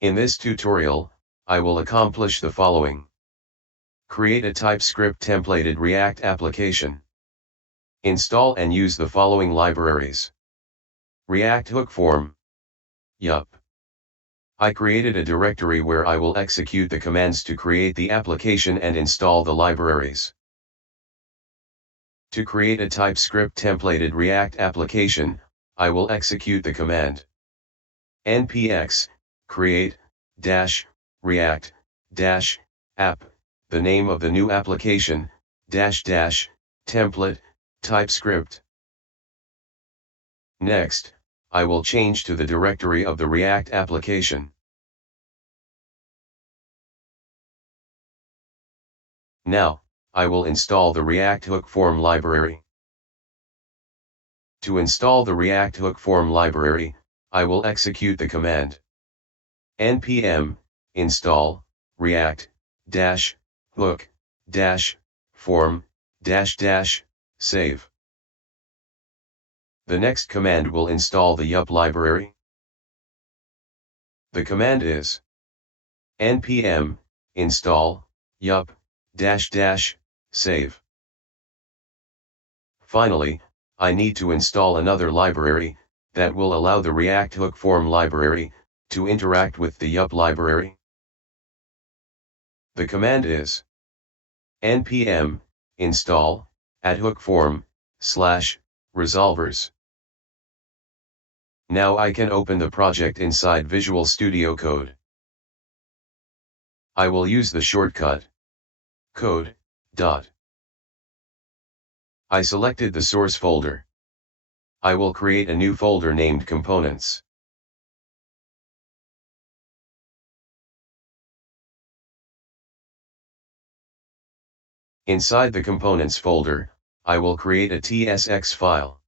In this tutorial, I will accomplish the following. Create a TypeScript templated React application. Install and use the following libraries. React Hook Form. Yup. I created a directory where I will execute the commands to create the application and install the libraries. To create a TypeScript templated React application, I will execute the command npx create -react -app, the name of the new application, template, TypeScript. Next, I will change to the directory of the React application. Now, I will install the React Hook Form library. To install the React Hook Form library, I will execute the command npm install react -hook -form -save. The next command will install the yup library. The command is npm install yup -save. Finally, I need to install another library that will allow the React Hook Form library to interact with the yup library. The command is npm install @hookform/resolvers. Now I can open the project inside Visual Studio Code. I will use the shortcut code. I selected the source folder. I will create a new folder named Components. Inside the Components folder, I will create a tsx file.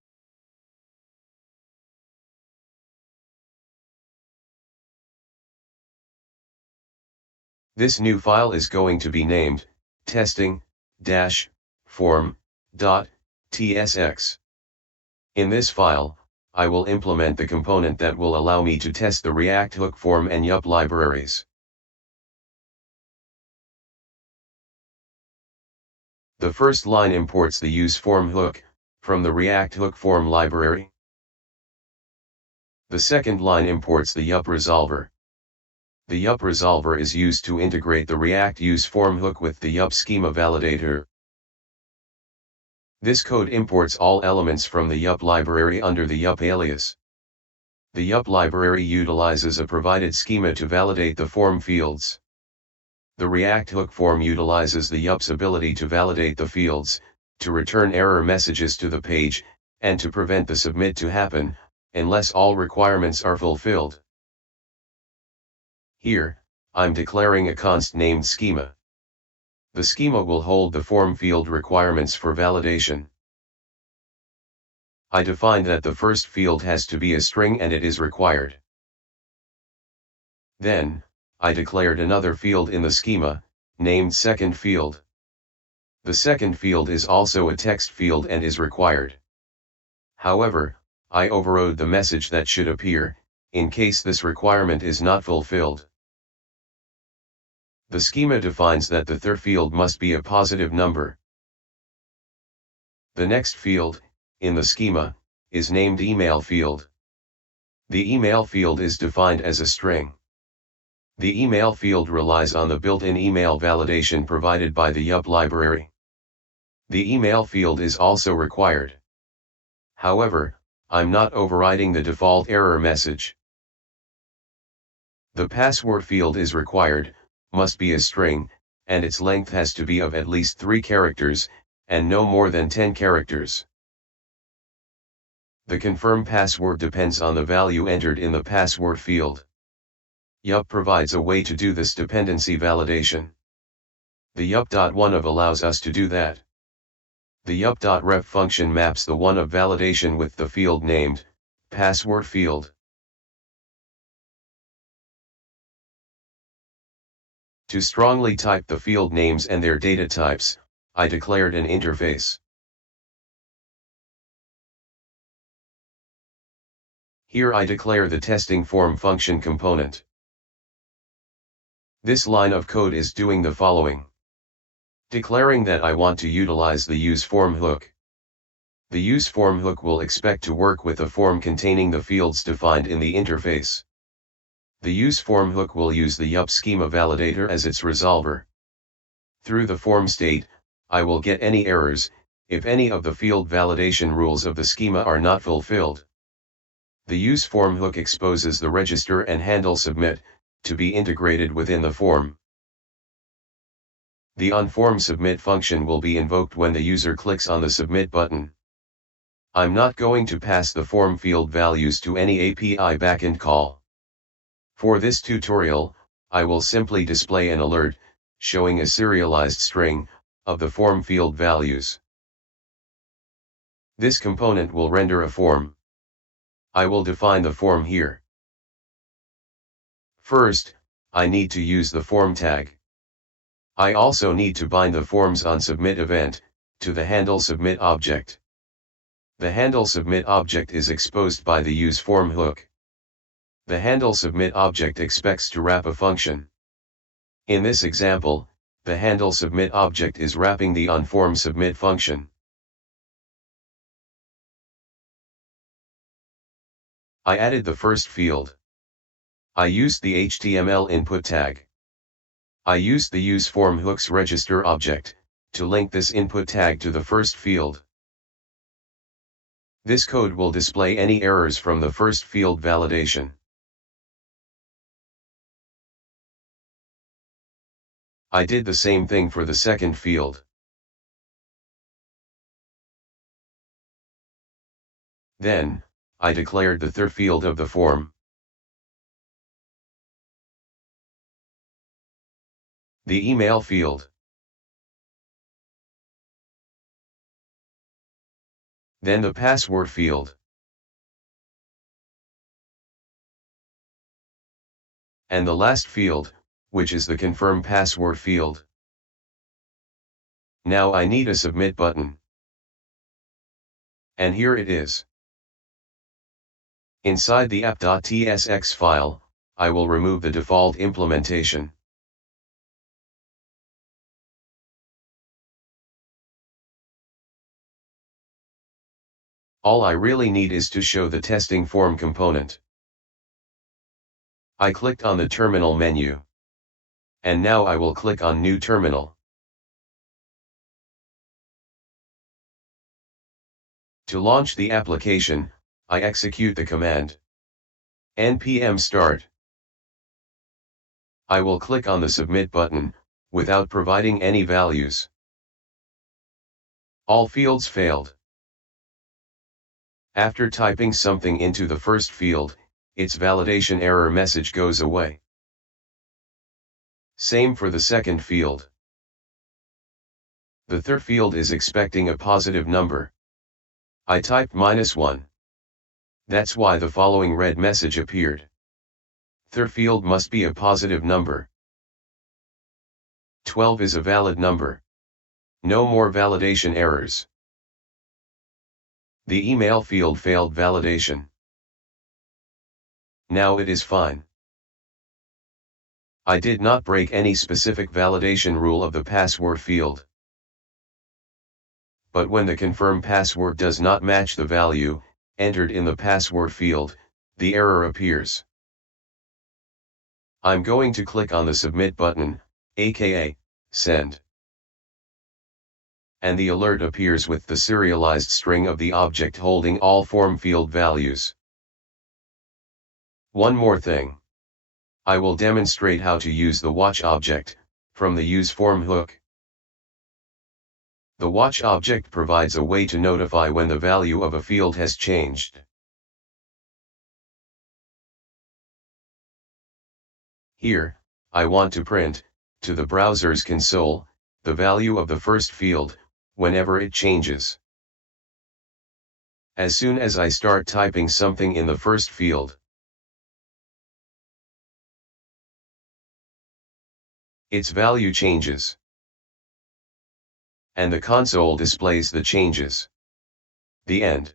This new file is going to be named testing-form.tsx. In this file, I will implement the component that will allow me to test the React Hook Form and yup libraries. The first line imports the useForm hook from the React Hook Form library. The second line imports the yup resolver. The yup resolver is used to integrate the React useForm hook with the yup schema validator. This code imports all elements from the yup library under the yup alias. The yup library utilizes a provided schema to validate the form fields. The React Hook Form utilizes the yup's ability to validate the fields, to return error messages to the page, and to prevent the submit to happen, unless all requirements are fulfilled. Here, I'm declaring a const named schema. The schema will hold the form field requirements for validation. I defined that the first field has to be a string and it is required. Then, I declared another field in the schema, named second field. The second field is also a text field and is required. However, I overrode the message that should appear, in case this requirement is not fulfilled. The schema defines that the third field must be a positive number. The next field, in the schema, is named email field. The email field is defined as a string. The email field relies on the built-in email validation provided by the yup library. The email field is also required. However, I'm not overriding the default error message. The password field is required, must be a string, and its length has to be of at least 3 characters, and no more than 10 characters. The confirm password depends on the value entered in the password field. Yup provides a way to do this dependency validation. The yup.oneof allows us to do that. The yup.ref function maps the one of validation with the field named password field. To strongly type the field names and their data types, I declared an interface. Here I declare the testing form function component. This line of code is doing the following. Declaring that I want to utilize the useForm hook. The useForm hook will expect to work with a form containing the fields defined in the interface. The useForm hook will use the yup schema validator as its resolver. Through the form state, I will get any errors, if any of the field validation rules of the schema are not fulfilled. The useForm hook exposes the register and handle submit, to be integrated within the form. The onFormSubmit function will be invoked when the user clicks on the submit button. I'm not going to pass the form field values to any API backend call. For this tutorial, I will simply display an alert, showing a serialized string, of the form field values. This component will render a form. I will define the form here. First, I need to use the form tag. I also need to bind the form's onSubmit event, to the handleSubmit object. The handleSubmit object is exposed by the useForm hook. The handleSubmit object expects to wrap a function. In this example, the handleSubmit object is wrapping the onFormSubmit function. I added the first field. I used the HTML input tag. I used the useForm hook's register object, to link this input tag to the first field. This code will display any errors from the first field validation. I did the same thing for the second field. Then, I declared the third field of the form. The email field. Then the password field. And the last field, which is the confirm password field. Now I need a submit button. And here it is. Inside the app.tsx file, I will remove the default implementation. All I really need is to show the testing form component. I clicked on the terminal menu. And now I will click on New Terminal. To launch the application, I execute the command npm start. I will click on the submit button, without providing any values. All fields failed. After typing something into the first field, its validation error message goes away. Same for the second field. The third field is expecting a positive number. I typed -1. That's why the following red message appeared. Third field must be a positive number. 12 is a valid number. No more validation errors. The email field failed validation. Now it is fine. I did not break any specific validation rule of the password field. But when the confirm password does not match the value entered in the password field, the error appears. I'm going to click on the submit button, aka send. And the alert appears with the serialized string of the object holding all form field values. One more thing. I will demonstrate how to use the watch object, from the useForm hook. The watch object provides a way to notify when the value of a field has changed. Here, I want to print, to the browser's console, the value of the first field, whenever it changes. As soon as I start typing something in the first field, its value changes. And the console displays the changes. The end.